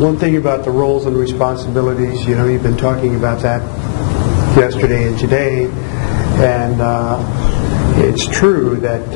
one thing about the roles and responsibilities, you've been talking about that yesterday and today, and it's true that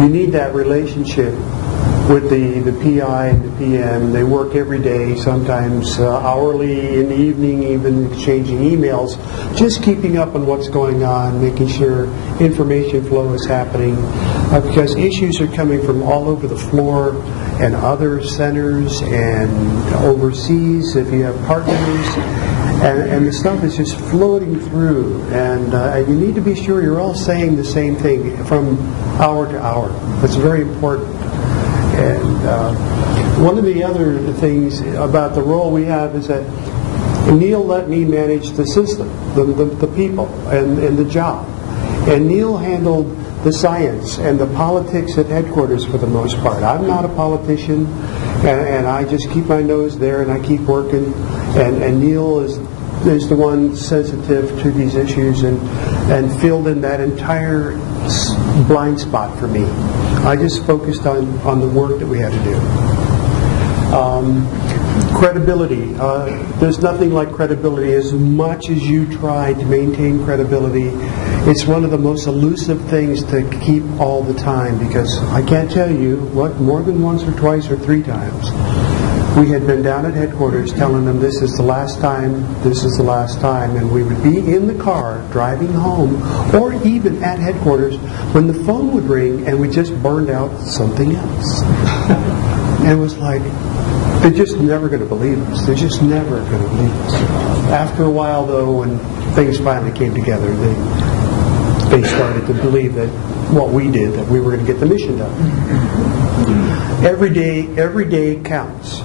you need that relationship with the PI and the PM. They work every day, sometimes hourly, in the evening, even exchanging emails, just keeping up on what's going on, making sure information flow is happening, because issues are coming from all over the floor and other centers and overseas if you have partners, and the stuff is just floating through, and you need to be sure you're all saying the same thing from hour to hour. It's very important. And one of the other things about the role we have is that Neil let me manage the system, the people, and the job. And Neil handled the science and the politics at headquarters for the most part. I'm not a politician, and I just keep my nose there and I keep working. And Neil is the one sensitive to these issues and filled in that entire blind spot for me. I just focused on the work that we had to do. Credibility. There's nothing like credibility. As much as you try to maintain credibility, it's one of the most elusive things to keep all the time, because I can't tell you what, more than once or twice or three times, we had been down at headquarters telling them this is the last time, and we would be in the car driving home, or even at headquarters, when the phone would ring and we just burned out something else. And it was like, they're just never going to believe us. They're just never going to believe us. After a while, though, when things finally came together, they started to believe that what we did, that we were going to get the mission done. Every day counts.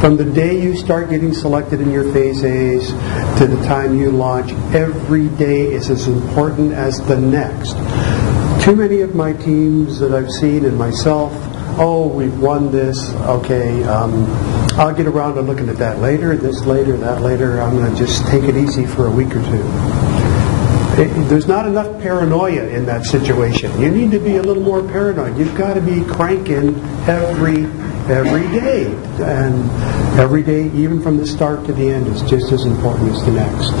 From the day you start getting selected in your Phase A's to the time you launch, every day is as important as the next. Too many of my teams that I've seen, and myself, we've won this, okay, I'll get around to looking at that later, this later, that later, I'm going to just take it easy for a week or two. There's not enough paranoia in that situation. You need to be a little more paranoid. You've got to be cranking every day, and every day, even from the start to the end, is just as important as the next.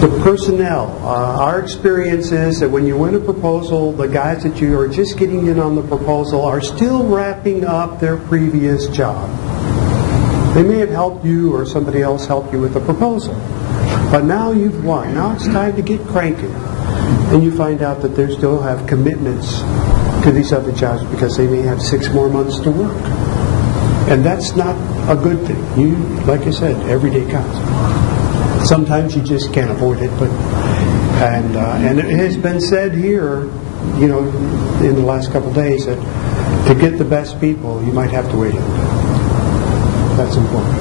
The personnel. Our experience is that when you win a proposal, the guys that you are just getting in on the proposal are still wrapping up their previous job. They may have helped you, or somebody else helped you with the proposal, but now you've won. Now it's time to get cranking, and you find out that they still have commitments to these other jobs because they may have 6 more months to work, and that's not a good thing. Like I said, every day counts. Sometimes you just can't avoid it, and it has been said here, in the last couple of days, that to get the best people, you might have to wait a little bit. That's important.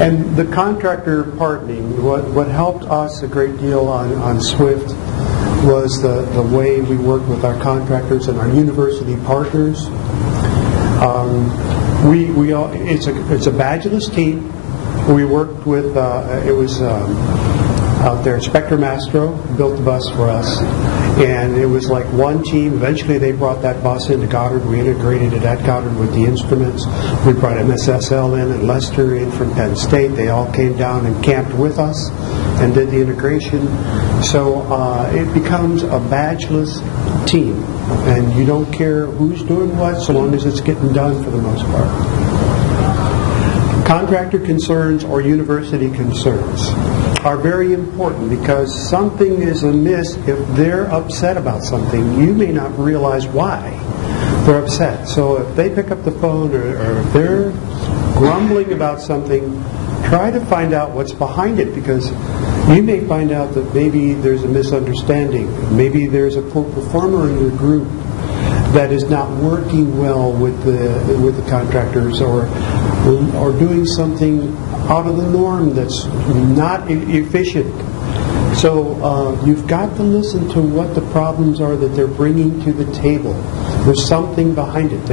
And the contractor partnering, what helped us a great deal on SWIFT was the way we worked with our contractors and our university partners. It's a badgeless team. We worked with, it was out there, Spectrum Astro built the bus for us, and it was like one team. Eventually they brought that bus into Goddard. We integrated it at Goddard with the instruments. We brought MSSL in and Lester in from Penn State. They all came down and camped with us and did the integration. So it becomes a badgeless team, and you don't care who's doing what so long as it's getting done for the most part. Contractor concerns or university concerns are very important, because something is amiss. If they're upset about something, you may not realize why they're upset. So if they pick up the phone or if they're grumbling about something, try to find out what's behind it, because you may find out that maybe there's a misunderstanding. Maybe there's a poor performer in your group that is not working well with the contractors, or doing something out of the norm that's not efficient. So you've got to listen to what the problems are that they're bringing to the table. There's something behind it.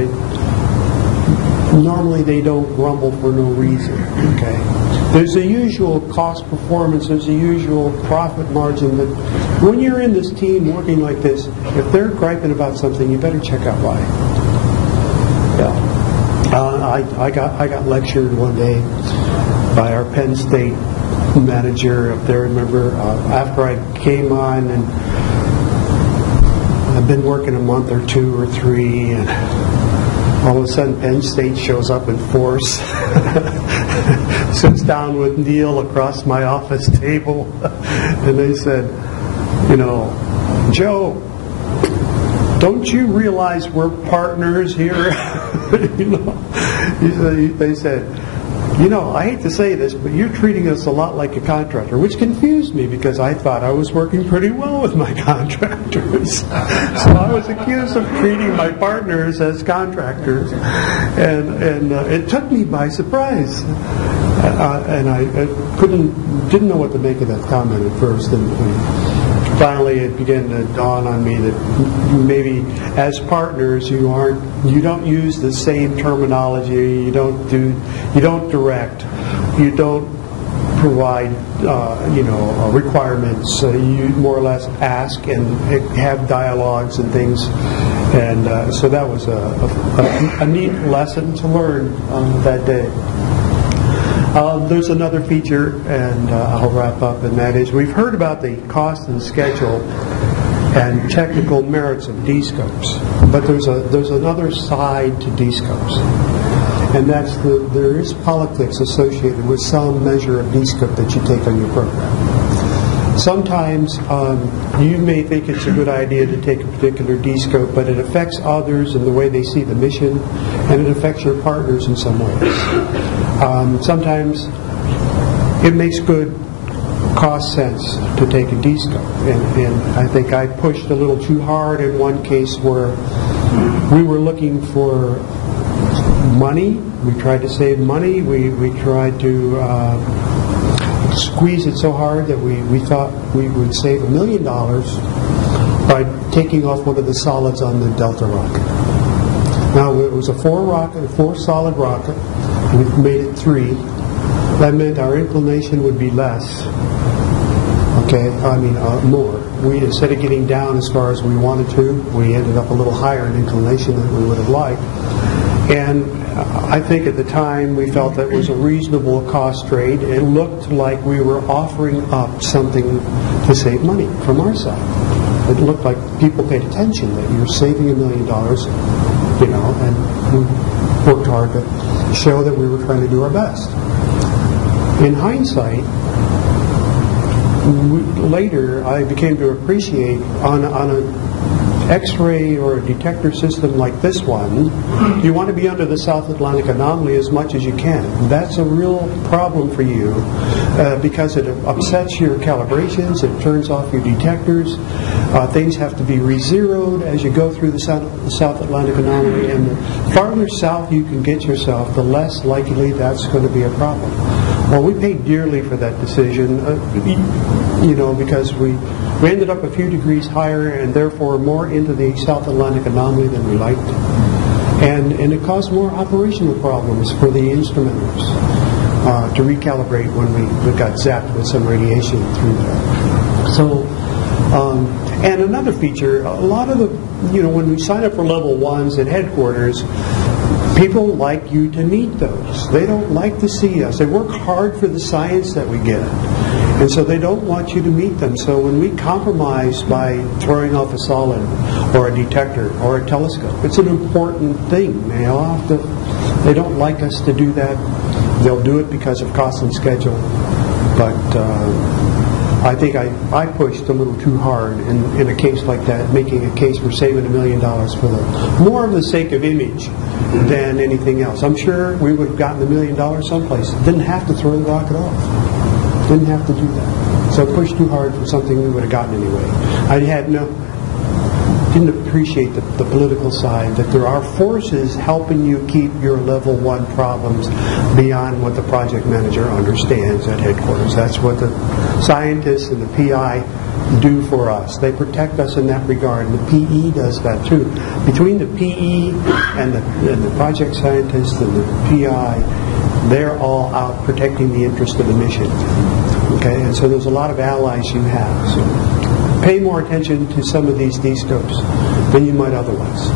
Normally they don't grumble for no reason. Okay, there's the usual cost performance. There's the usual profit margin. But when you're in this team working like this, if they're griping about something, you better check out why. Yeah. I got lectured one day by our Penn State manager up there. Remember, after I came on, and I've been working a month or two or three, and all of a sudden Penn State shows up in force, sits down with Neil across my office table, and they said, you know, Joe, don't you realize we're partners here? You know, they said, you know, I hate to say this, but you're treating us a lot like a contractor, which confused me because I thought I was working pretty well with my contractors. So I was accused of treating my partners as contractors, and it took me by surprise. And I didn't know what to make of that comment at first, and finally it began to dawn on me that maybe as partners you don't use the same terminology, you don't direct, you don't provide requirements, you more or less ask and have dialogues and things, and so that was a neat lesson to learn that day. There's another feature, and I'll wrap up, and that is we've heard about the cost and schedule and technical merits of Dscopes, but there's another side to Dscopes, and that's there is politics associated with some measure of Dscope that you take on your program. Sometimes you may think it's a good idea to take a particular Dscope, but it affects others in the way they see the mission, and it affects your partners in some ways. Sometimes it makes good cost sense to take a Dscope, and I think I pushed a little too hard in one case where we were looking for money. We tried to save money. We tried to squeeze it so hard that we thought we would save $1 million by taking off one of the solids on the Delta rocket. Now it was a four solid rocket. We made it 3. That meant our inclination would be less. More. Instead of getting down as far as we wanted to, we ended up a little higher in inclination than we would have liked. And I think at the time we felt that was a reasonable cost trade. It looked like we were offering up something to save money from our side. It looked like people paid attention that you're saving $1 million, and we worked hard to show that we were trying to do our best. In hindsight, later I became to appreciate on an X-ray or a detector system like this one, you want to be under the South Atlantic anomaly as much as you can. That's a real problem for you because it upsets your calibrations, it turns off your detectors, things have to be re-zeroed as you go through the South Atlantic anomaly, and the farther south you can get yourself, the less likely that's going to be a problem. Well, we paid dearly for that decision, because we ended up a few degrees higher and therefore more into the South Atlantic anomaly than we liked. And it caused more operational problems for the instrumenters to recalibrate when we got zapped with some radiation through there. So, and another feature, a lot of the, when we sign up for level 1s at headquarters, people like you to meet those. They don't like to see us. They work hard for the science that we get. And so they don't want you to meet them. So when we compromise by throwing off a solid or a detector or a telescope, it's an important thing. They don't like us to do that. They'll do it because of cost and schedule. But I think I pushed a little too hard in a case like that, making a case for saving $1 million for more of the sake of image than anything else. I'm sure we would have gotten $1 million someplace. Didn't have to throw the rocket off. Didn't have to do that. So I pushed too hard for something we would have gotten anyway. I didn't appreciate the political side, that there are forces helping you keep your level 1 problems beyond what the project manager understands at headquarters. That's what the scientists and the PI do for us. They protect us in that regard, and the PE does that too. Between the PE and the project scientists and the PI, they're all out protecting the interest of the mission. Okay, and so there's a lot of allies you have. So pay more attention to some of these Dscopes than you might otherwise.